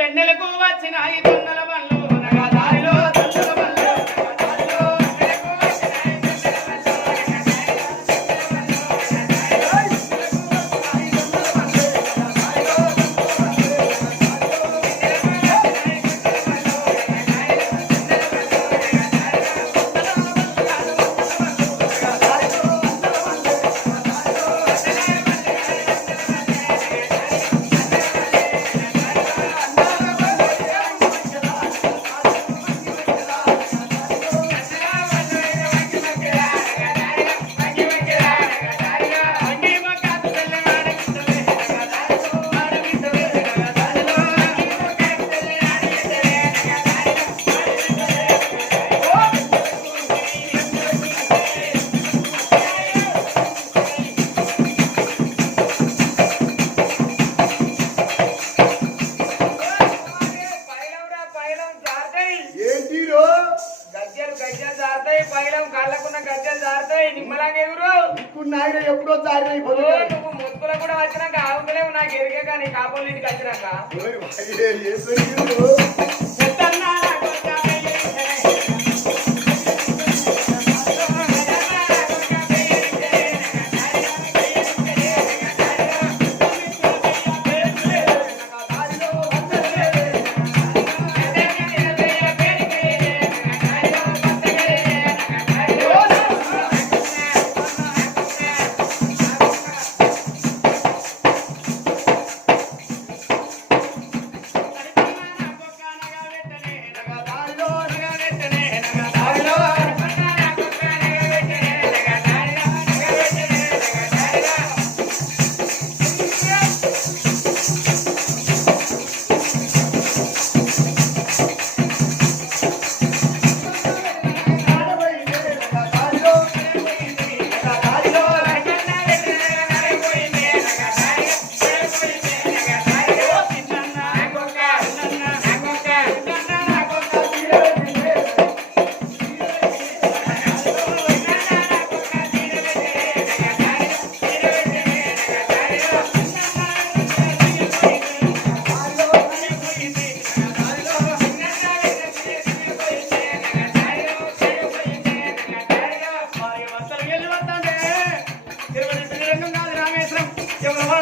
పెన్నెలకు వచ్చిన ఐదు దొంగల బండ్లు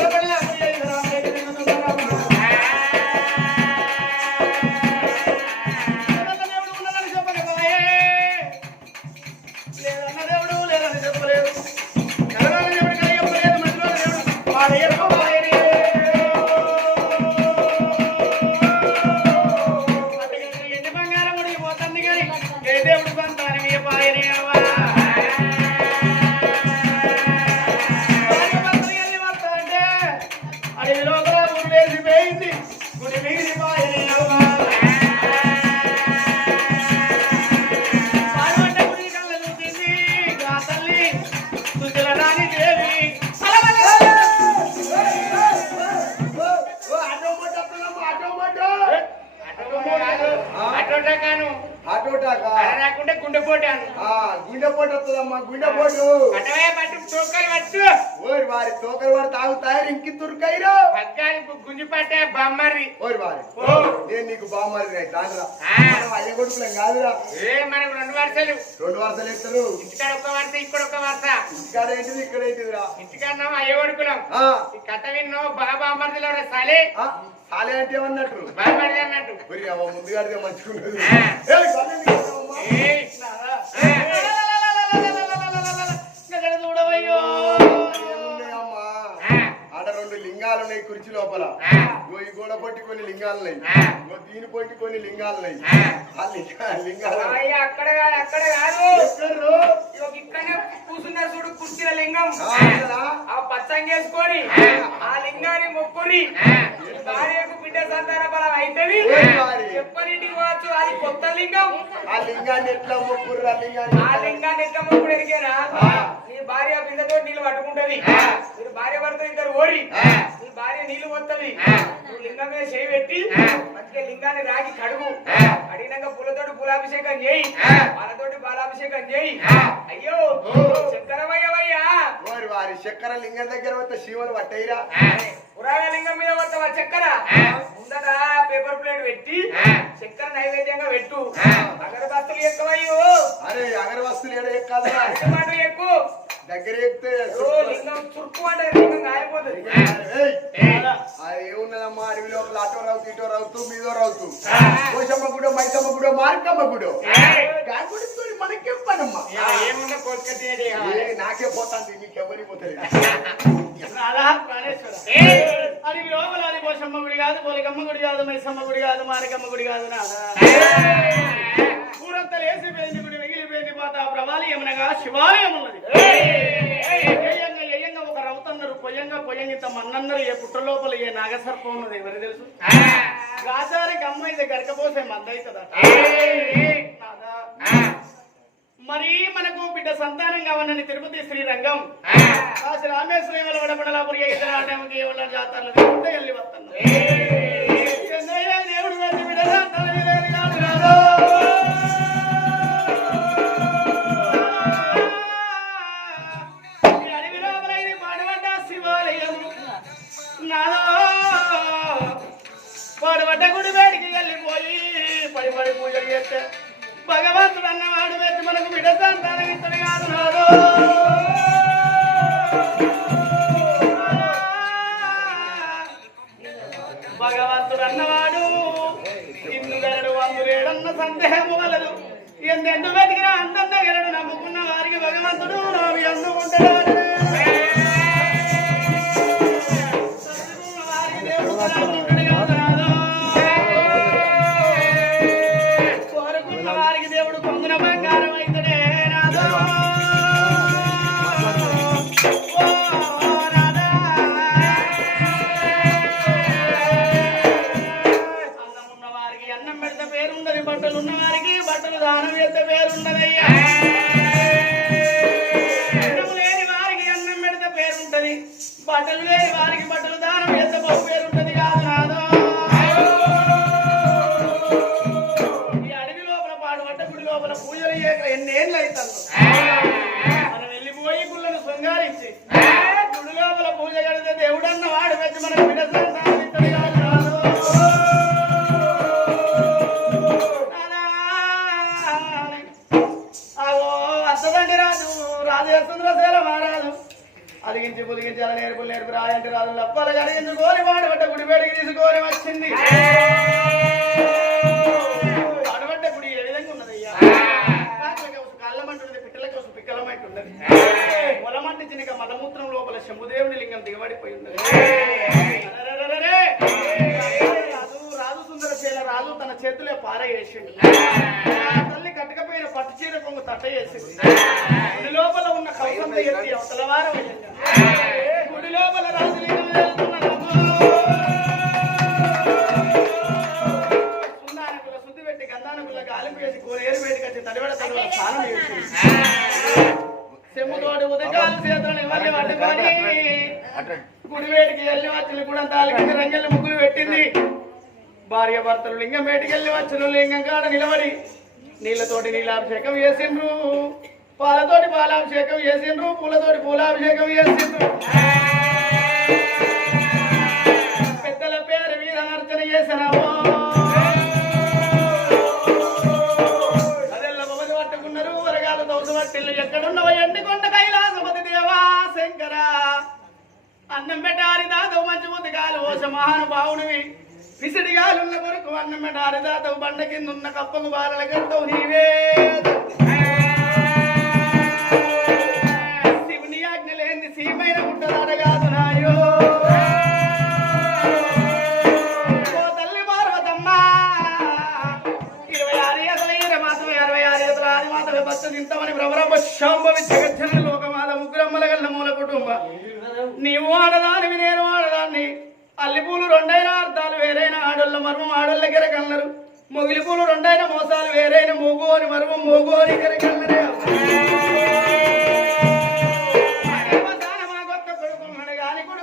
¡Ahora, తాగుతారు ఇంకి తురుకైరు పక్కానికి గుంజి పట్టే బొమ్మరి ఓరి వారి. నేను నీకు బామ్మారి దానిరా అయ్య కొడుకులం కాదురా. ఏ మనకు రెండు వరుసలు. రెండు వరుసలు ఎత్తారు. ఇంటికాడ ఒక్క వరుస ఇక్కడ ఒక్క వరుస. ఇక్కడ ఏంటిది ఇక్కడ ఏంటిదిరా? ఇంటికన్నా అయ్య కొడుకులం. ఈ కథ విన్నో బాబా అమర్దిలో సలే? సాలే అంటే ఏమన్నట్టు? బాబర్ది అన్నట్టు. అవ్వ ముందుగాడితే కుర్చీ లోపల. ఈ గోడ పొట్టి కొన్ని లింగాలు ఉన్నాయి ఆ. ఇగో దీని పొట్టి కొన్ని లింగాలు ఉన్నాయి ఆ. ఆ లింగా- లింగాలు అక్కడ కాదు అక్కడ కాదు. ఇక్కడనే కూర్చున్నారు చూడు కుర్చీల లింగం. ఆ, పచ్చంగేసుకొని ఆ లింగాన్ని మొక్కుని భార్యకు బిడ్డ సంతాన బలం భార్య? చెప్పనింటికి పోవచ్చు? అది కొత్త లింగం. ఆ లింగాన్ని ఎట్లా మొక్కుర్రు? ఆ లింగాన్ని ఆ లింగాన్ని ఎట్లా మొక్కుడు ఎరిగేనా ఆ. నీ భార్య బిడ్డతో నీళ్ళు పట్టుకుంటది. మీరు భార్య భర్త ఇద్దరు ఓడి భార్య నీళ్ళు పోతుంది. నువ్వు లింగం మీద చేయి పెట్టి మంచిగా లింగాన్ని రాగి కడుగు. అడిగినాక పూలతోటి పూలాభిషేకం చేయి. పాలతోటి పాలాభిషేకం చేయి. అయ్యో శంకరమయ్యవయ్యా. వారి చక్కెర లింగం దగ్గర వస్తే శివులు పట్టయిరా. పురాణ లింగం మీద పడతావా చక్కర? ముందట పేపర్ ప్లేట్ నైవేద్యంగా పెట్టు. అగరబత్తులు ఎక్కువయ్యో అరే అగరవస్తులు ఏడ ఎక్కాలి? మాట ఎక్కువ దగ్గర ఎక్కితే ఓ లింగం చురుకు అంటే లింగం కాలిపోతుంది ఏయ్, అది ఏమున్నదమ్మా? అడవి లోపల అటో రౌతు ఇటో రౌతు మీదో రౌతు కోసమ్మ గుడో మైసమ్మ గుడో మార్కమ్మ గుడో. గాయకుడితో మనకేం పనమ్మా? ఏమున్నా ఏ, నాకే పోతాంది నీకెవరి పోతుంది పోషమ్మ గుడి కాదు పోలికమ్మ గుడి కాదు మైసమ్మ గుడి కాదు మారికమ్మ గుడి కాదు నాదా? ఊరంతా లేసిపోయింది గుడి మిగిలిపోయింది పోత ప్రవాళి ఏమనగా శివాలయం ఉన్నది. ఒక రౌతన్నారు పొయ్యంగా పొయ్యంగిత మన్నన్నారు ఏ పుట్ట లోపల ఏ నాగసర్పం ఉన్నది ఎవరు తెలుసు? గాచారికి అమ్మాయి గరకపోసే మందైతుందట. మరి మనకు బిడ్డ సంతానం కావాలని తిరుపతి శ్రీరంగం కాసి రామేశ్వరం వడపడలాపురి ఇతరాటంకి వాళ్ళ జాతరలు వెళ్ళి వస్తున్నాం దేవుడు వెళ్ళి బిడ్డ సంతానం పాడుబడ్డ గుడి వేడికి వెళ్ళిపోయి పడి పడి పూజలు చేస్తే భగవంతుడు అన్నవాడు పెట్టి మనకు బిడ్డ సంతానం ఇతడు కాదు నాదో భగవంతుడు అన్నవాడు ఇన్ను అందులేడన్న సందేహము వలదు. ఎందెందు వెతికినా అందన్న వచ్చింది. వాడబట్ట గుడి ఏ విధంగా ఉన్నదయ్యా కళ్ళమంటున్నది పిట్టల కౌసు పిక్కలమంటున్నది మలమూత్రం లోపల శంభుదేవుని లింగం దిగబడిపోయి ఉన్నది! రాజు రాజు సుందరశీల రాజు తన చేతిలో పారవేసిండు తల్లి కట్టకపోయిన పట్టు చీర కొంగు తట్ట వేసింది గుడి లోపల ఉన్న కౌసంత ఎత్తి అయ్యింది. గుడి లోపల రాజులింగం చెమ్ముతోటి ఉదకాలు చేతులను ఇవన్నీ పట్టుకొని వెళ్ళి వచ్చిన కూడా తాలికి రంగెల్లి ముగ్గులు పెట్టింది. భార్య భర్తలు లింగం వేటికి వెళ్ళి వచ్చిన లింగం కాడ నిలబడి నీళ్ళతోటి నీలాభిషేకం చేసిండ్రు. పాలతోటి పాలాభిషేకం చేసిండ్రు పూలతోటి పూలాభిషేకం చేసిండ్రు. పెద్దల పేరు మీద అర్చన చేసినామో అన్నం పెట్టారి దాతవు మంచి ముద్దుగాలు ఓస మహానుభావునివి విసిడిగాలున్న కొరకు అన్నం పెట్టారి దాతవు బండ కింద ఉన్న కప్పకు బాలల గంటవు నీవే. శివుని ఆజ్ఞ లేని సీమైన ఉంటదాడ కాదు నాయో. ఓ తల్లి పార్వతమ్మ. ఇరవై ఆరు ఏళ్ళ ఈర మాత్రమే అరవై ఆరు ఏళ్ళ ఆది మాత్రమే బస్సు తింటామని భ్రమరమ్మ శాంభవి ఆడల దగ్గర కన్నారు. మొగిలి పూలు రెండైన మోసాలు వేరైన మోగు అని మరువు మోగు అని గిరకన్నరే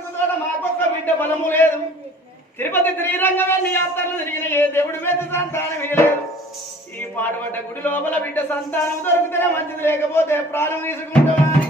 మాకొక్క మాకొక్క బిడ్డ బలము లేదు. తిరుపతి శ్రీరంగం వెళ్ళి యాత్రలు తిరిగిన ఏ దేవుడి మీద సంతానం లేదు ఈ పాడుపడ్డ గుడి లోపల బిడ్డ సంతానం దొరికితేనే మంచిది లేకపోతే ప్రాణం తీసుకుంటామని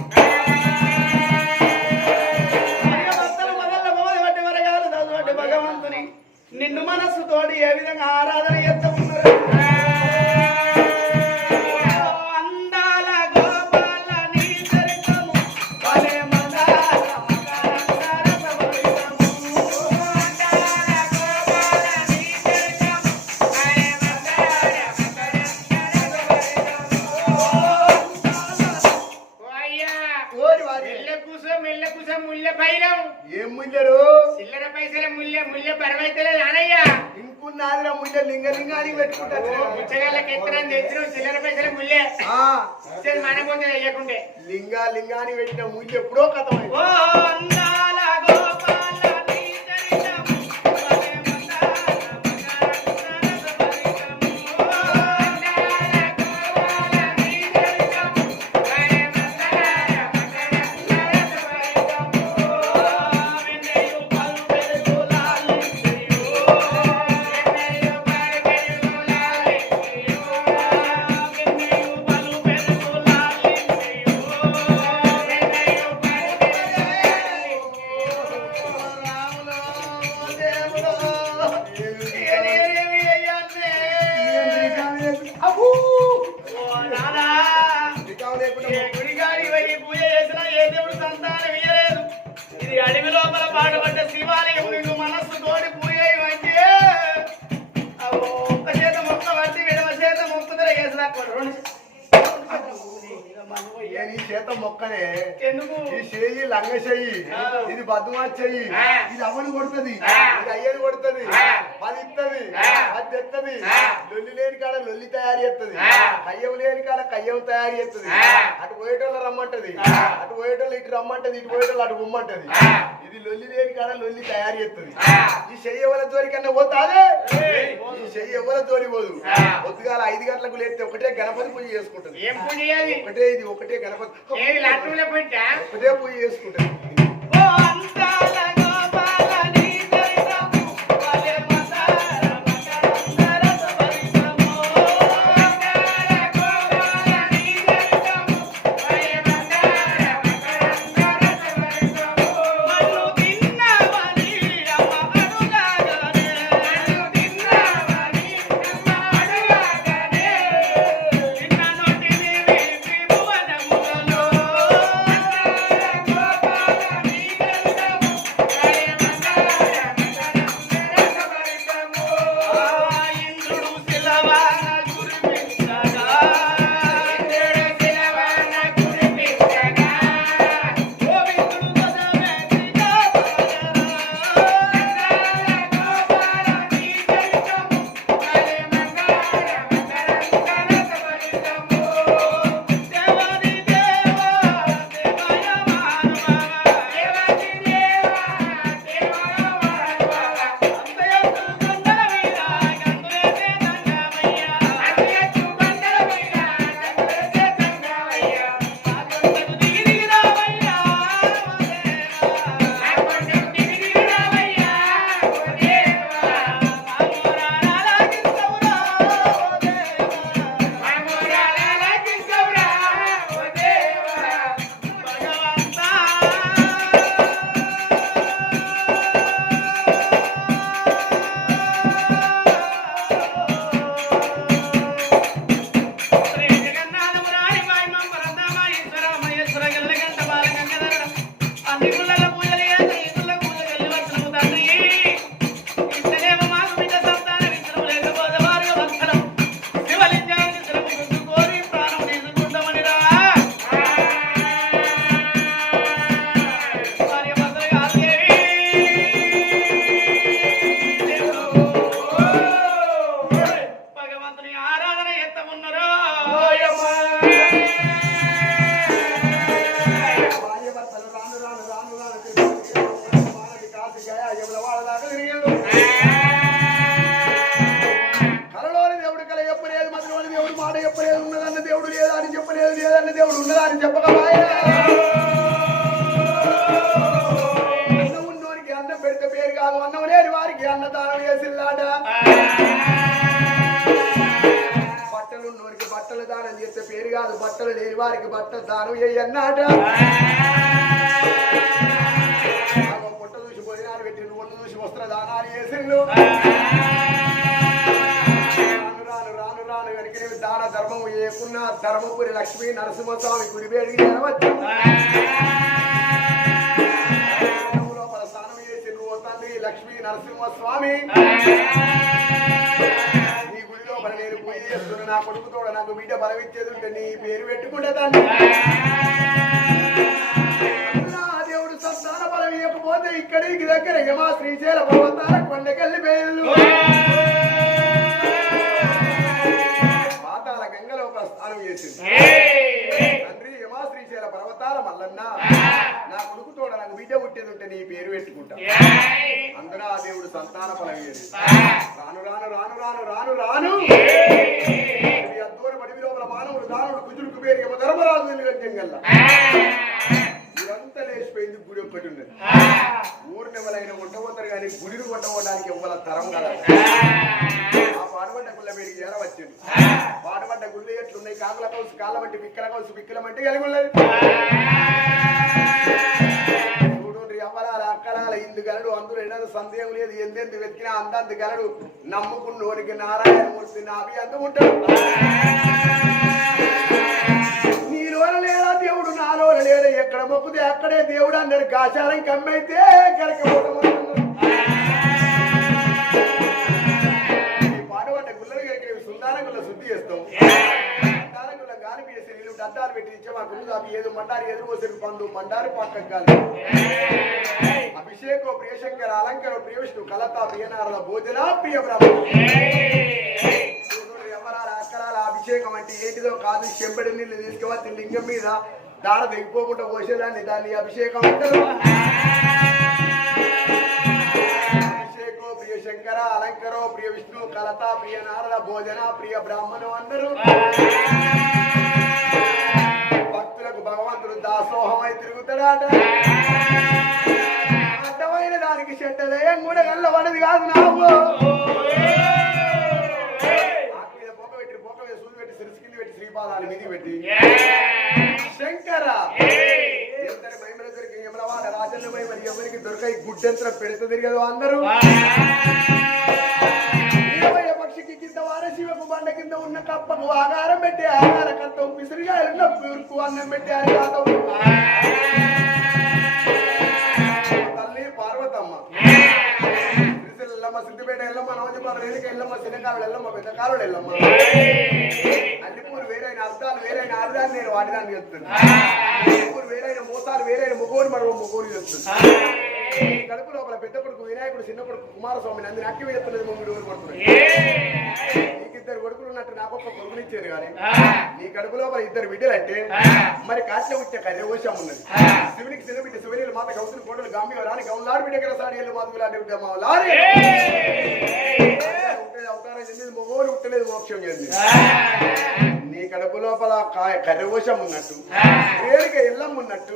ఎత్తనం తెచ్చిన చిల్లర పైసలు ముల్లే. ఆ, ఇచ్చేది మన పోతే వేయకుంటే లింగ లింగానికి పెట్టిన ముళ్ళు ఎప్పుడో కథం అడవి లోపల పాడబడ్డ శివాలయం. చేత మొక్కనే ఈ చెయ్యి లంగ చెయ్యి. ఇది బద్దుమా చెయ్యి. ఇది అవ్వని కొడుతుంది. ఇది అయ్యని కొడుతుంది. అది ఇస్తుంది. అది తెస్తుంది. లొల్లి లేని కాడ లొల్లి తయారు చేస్తుంది ఆ. కయ్యం లేని కాడ కయ్యం తయారు చేస్తుంది. అటు పోయేటోళ్ళు రమ్మంటది. అటు పోయేటోళ్ళు ఇటు రమ్మంటది ఇటు పోయేటోళ్ళు అటు పొమ్మంటది ఆ. ఇది లొల్లి లేని కాడ లొల్లి తయారు చేస్తుంది. ఈ చెయ్యి ఎవరి జోరి కన్నా పోతాదే. ఈ చెయ్యి ఎవరి జోరి పోదు. పొద్దుగాల ఐదు గంటలకు లేస్తే ఒకటే గణపతి పూజ చేసుకుంటుంది ఒకటే ఇది ఒకటే గణపతి ఏది లాట్రూమ్లో పెట్టా ఒకటే పూజ చేసుకుంటుంది అని చెప్పకపోయా అన్నం ఉన్నోనికి అన్నం పెడితే పేరు కాదు అన్నం లేని వారికి అన్నదానం చేసిల్లాట. బట్టలు ఉన్నోనికి బట్టలు దానం చేస్తే పేరు కాదు బట్టలు లేని వారికి బట్టలు దానం చేయన్నాట. పుట్ట చూసి భోజనాలు పెట్టిండు ఒళ్ళు చూసి వస్త్ర దానాలు చేసిండు ధర్మం దాన ధర్మపురి లక్ష్మీ నరసింహస్వామి గుడి వేడికి జరవచ్చు లోపల స్నానం చేసి నువ్వు లక్ష్మీ నరసింహస్వామి. నీ గుడి లోపల నేను పూజ చేస్తున్నా నా కొడుకు నాకు బిడ్డ బలవిచ్చేది ఉంటే నీ పేరు పెట్టుకుంటే దేవుడు సంతాన బలం ఇవ్వకపోతే ఇక్కడికి దగ్గర యమా శ్రీశైల పర్వతాల కొండకెళ్ళి పేర్లు చేసింది. తండ్రి యమా శ్రీశైల పర్వతాల మల్లన్న. నా కొడుకు తోడ నాకు బిడ్డ పుట్టేది ఉంటే నీ పేరు పెట్టుకుంటా. అందున ఆ దేవుడు సంతాన ఫలం. రాను రాను రాను రాను రాను రాను. అద్దూర పడివి లోపల మానవుడు దానుడు కుజుడు కుబేరి యమ ధర్మరాజు నిలగజ్జంగల్లా ఇదంతా లేచిపోయింది గుడి ఒక్కటి ఉన్నది. ఊరిని ఎవరైనా ఉండబోతారు కానీ గుడిని కొట్టబోడానికి ఎవ్వల తరం కదా ఆ గుళ్ళ వేడికి ఎలా వచ్చింది పాడుబడ్డ గుళ్ళు ఎట్లున్నాయి? కాకుల కౌసు కాళ్ళ బట్టి పిక్కల కౌసు పిక్కల బట్టి కలిగి అక్కలాల ఇందు గలడు అందులో ఏదైనా సందేహం లేదు. ఎందెందు వెతికినా అందంత గలడు. నమ్ముకున్నోనికి నారాయణమూర్తి నాభి అందం ఉంటాడు. నీలోన లేదా దేవుడు నాలోన లేదా ఎక్కడ మొక్కుతే అక్కడే దేవుడు అన్నాడు. కాశాలం కమ్మైతే గరకపోవడం చేసి నీళ్ళు దండాలు పెట్టి ఇచ్చే మా గుళ్ళు అవి ఏదో మండారు ఎదురు పోసిన పండు మండారు పక్కకు గాలి అభిషేకో ప్రియశంకర అలంకర ప్రియ విష్ణు కలత ప్రియనారద భోజన ప్రియ బ్రహ్మ ఎవరాల అక్కరాల అభిషేకం అంటే ఏంటిదో కాదు. చెంబడి నీళ్ళు తీసుకువచ్చి లింగం మీద దాడ దిగిపోకుండా పోసేదాన్ని. దాన్ని అభిషేకం అంటారు. అభిషేకో ప్రియ శంకర అలంకరో ప్రియ విష్ణు కలత ప్రియ నారద భోజన ప్రియ బ్రాహ్మణం అందరూ భగవంతుడు దాసోహమై తిరుగుతాడట. అడ్డమైన దానికి చెడ్డదయం కూడా గల్లవన్నది కాదు నాకు. మీద పోక పెట్టి పోక మీద సూది పెట్టి సిరిసి కింద పెట్టి శ్రీపాదాలు మీది పెట్టి. శంకర! ఎందరి మహిమల దొరికి యమలవాడ రాజన్న మహిమలు ఎవరికి దొరకాయి గుడ్డెంతరం పెడుతుంది కదా అందరూ. శివకు బండ కింద ఉన్న కప్పకు ఆగారం పెట్టి ఆగార కట్టం పిసిరిగా ఎన్న పిరుకు అన్నం పెట్టి ఆగాతం తల్లి పార్వతమ్మ శ్రీశైలం ఎల్లమ్మ సిద్దిపేట ఎల్లమ్మ నవజపాల రేణుక ఎల్లమ్మ చిన్నకాలుడు ఎల్లమ్మ పెద్దకాలుడు ఎల్లమ్మ అల్లిపూరు వేరైన అర్థాలు వేరైన అర్థాన్ని నేను వాటిదాన్ని చెప్తున్నా అల్లిపూరు వేరైన మోసాలు వేరైన ముగోని మరో ముగోని చెప్తున్నా ఈ కడుపు లోపల పెద్ద కొడుకు వినాయకుడు చిన్న కొడుకు కుమారస్వామి నంది నక్కి వేస్తున్నది మమ్మల్ని ఊరు కొడుతున్నాయి నీకు ఇద్దరు కొడుకులు ఉన్నట్టు నాకు ఒక కొడుకుని ఇచ్చారు కానీ. నీ కడుపు లోపల ఇద్దరు బిడ్డలు అంటే మరి కాట్ల వచ్చే కర్రె ఓషం ఉన్నది. శివునికి చిన్న బిడ్డ శివనీలు మాత గౌతులు కోటలు గాంభీవ రాని గౌలాడి బిడ్డ కదా సాడి ఎల్లు మాతులు లాంటి బిడ్డ మా లారి? అవతారం చెందింది మొగోలు ఉట్టలేదు మోక్షం చెందింది నీ కడుపు లోపల కా- కర్రె ఓషం ఉన్నట్టు వేలిక ఎల్లం ఉన్నట్టు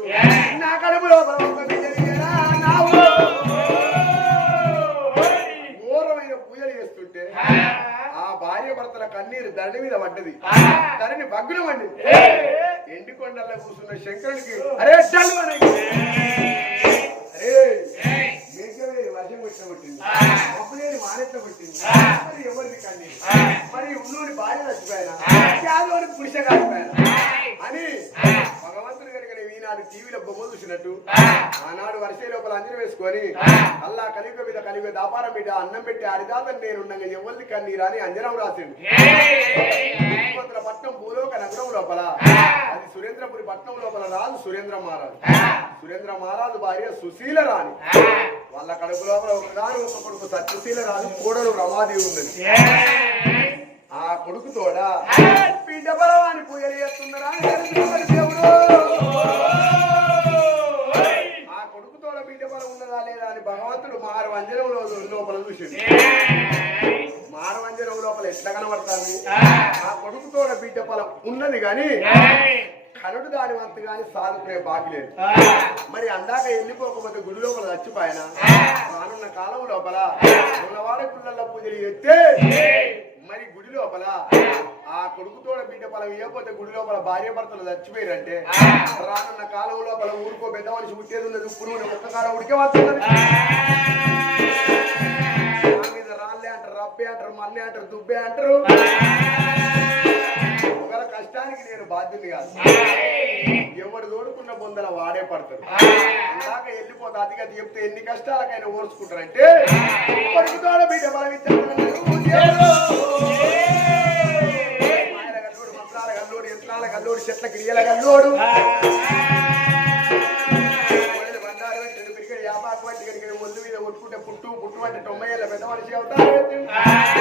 నా కడుపు లోపల ఒక బిడ్డని దండి మీద పడ్డది. ధరణి బగ్గులు వండింది. ఎండి కొండల్లో కూర్చున్న శంకరునికి అరే డల్లు అనకి. అరే దాపారం మీద అన్నం పెట్టి అరిదాతని నేనుండగా ఎవరిది కన్నీరా అని అంజనం రాసిండు. పట్నం భూలోక నగరం లోపల. అది సురేంద్రపురి పట్నం లోపల రాజు సురేంద్ర మహారాజు. సురేంద్ర మహారాజు భార్య సుశీల రాణి. వాళ్ళ కడుపు లోపల ఒకదాని ఒక కొడుకు సత్యశీల రాజు కోడలు రమాదేవి ఉన్నది. ఆ కొడుకు తోడ బిడ్డ బలవాని పూజలు చేస్తున్నారా? దేవుడు. భగవంతుడు మారు వంజనంలో లోపల చూసిండు. మారు వంజనం లోపల ఎట్లా కనబడతాను ఆ. కొడుకు తోడ బిడ్డ బలం ఉన్నది గాని కనుడు దాని వంతు గాని సాధుకునే బాకి లేదు. మరి అందాక వెళ్ళిపోకపోతే గుడి లోపల చచ్చిపోయిన? రానున్న కాలం లోపల ఉన్నవాడ గుళ్ళల్లో పూజలు చేస్తే మరి గుడి లోపల ఆ కొడుకుతోడ బిడ్డ పొలం ఇవ్వకపోతే గుడి లోపల భార్య భర్తలు చచ్చిపోయారంటే రానున్న కాలం లోపల ఊరుకో పెద్ద మనిషి పుట్టేది ఉన్నది ఉప్పు నూనె ఒక్క కాలం ఉడికే వస్తున్నది నా మీద రాళ్ళే అంటారు రబ్బే అంటారు మల్లె అంటారు దుబ్బే అంటారు. ఒకవేళ కష్టానికి నేను బాధ్యుని కాదు. ఎవడు తోడుకున్న బొందల వాడే పడతాడు ఇందాక వెళ్ళిపోతా అతిగా చెప్తే ఎన్ని కష్టాలకైనా ఓర్చుకుంటారంటే కొడుకు తోడ బిడ్డ బలం ఇచ్చాడు యంత్రాల గల్లోడు చెట్ల క్రియల గల్లోడు ఒళ్ళు మీద కొట్టుకుంటే పుట్టు పుట్టు అంటే తొంభై ఏళ్ళ పెద్ద మనిషి అవుతారు